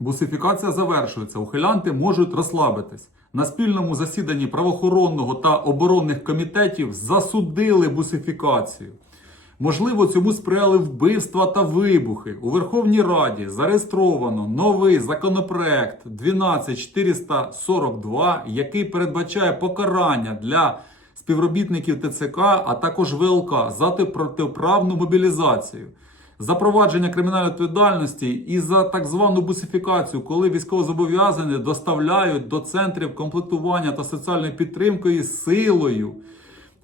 Бусифікація завершується. Ухилянти можуть розслабитись. На спільному засіданні правоохоронного та оборонних комітетів засудили бусифікацію. Можливо, цьому сприяли вбивства та вибухи. У Верховній Раді зареєстровано новий законопроект 12442, який передбачає покарання для співробітників ТЦК, а також ВЛК за протиправну мобілізацію. Запровадження кримінальної відповідальності і за так звану бусифікацію, коли військовозобов'язані доставляють до центрів комплектування та соціальної підтримки силою.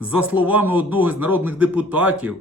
За словами одного з народних депутатів,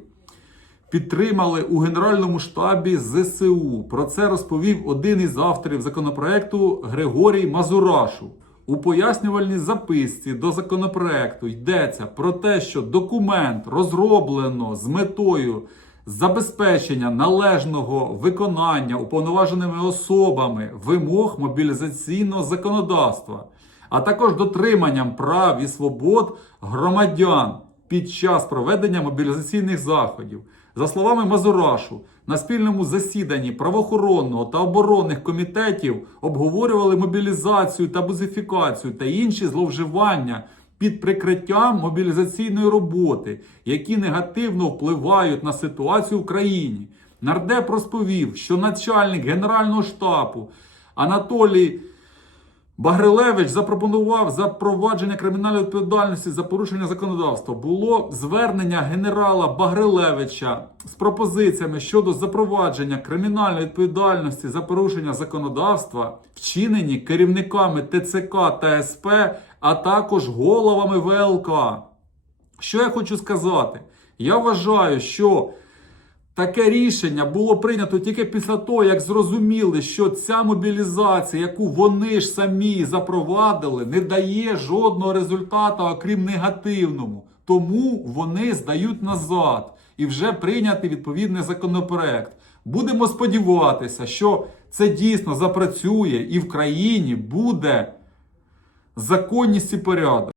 підтримали у Генеральному штабі ЗСУ. Про це розповів один із авторів законопроекту Григорій Мазурашу. У пояснювальній записці до законопроекту йдеться про те, що документ розроблено з метою забезпечення належного виконання уповноваженими особами вимог мобілізаційного законодавства, а також дотриманням прав і свобод громадян під час проведення мобілізаційних заходів. За словами Мазурашу, на спільному засіданні правоохоронного та оборонних комітетів обговорювали мобілізацію та бузифікацію та інші зловживання під прикриттям мобілізаційної роботи, які негативно впливають на ситуацію в країні. Нардеп розповів, що начальник Генерального штабу Анатолій Багрилевич запропонував запровадження кримінальної відповідальності за порушення законодавства. Було звернення генерала Багрилевича з пропозиціями щодо запровадження кримінальної відповідальності за порушення законодавства, вчинені керівниками ТЦК та СП, а також головами ВЛК. Що я хочу сказати? Я вважаю, що Таке рішення було прийнято тільки після того, як зрозуміли, що ця мобілізація, яку вони ж самі запровадили, не дає жодного результату, окрім негативному. Тому вони здають назад і вже прийняти відповідний законопроект. Будемо сподіватися, що це дійсно запрацює і в країні буде законність і порядок.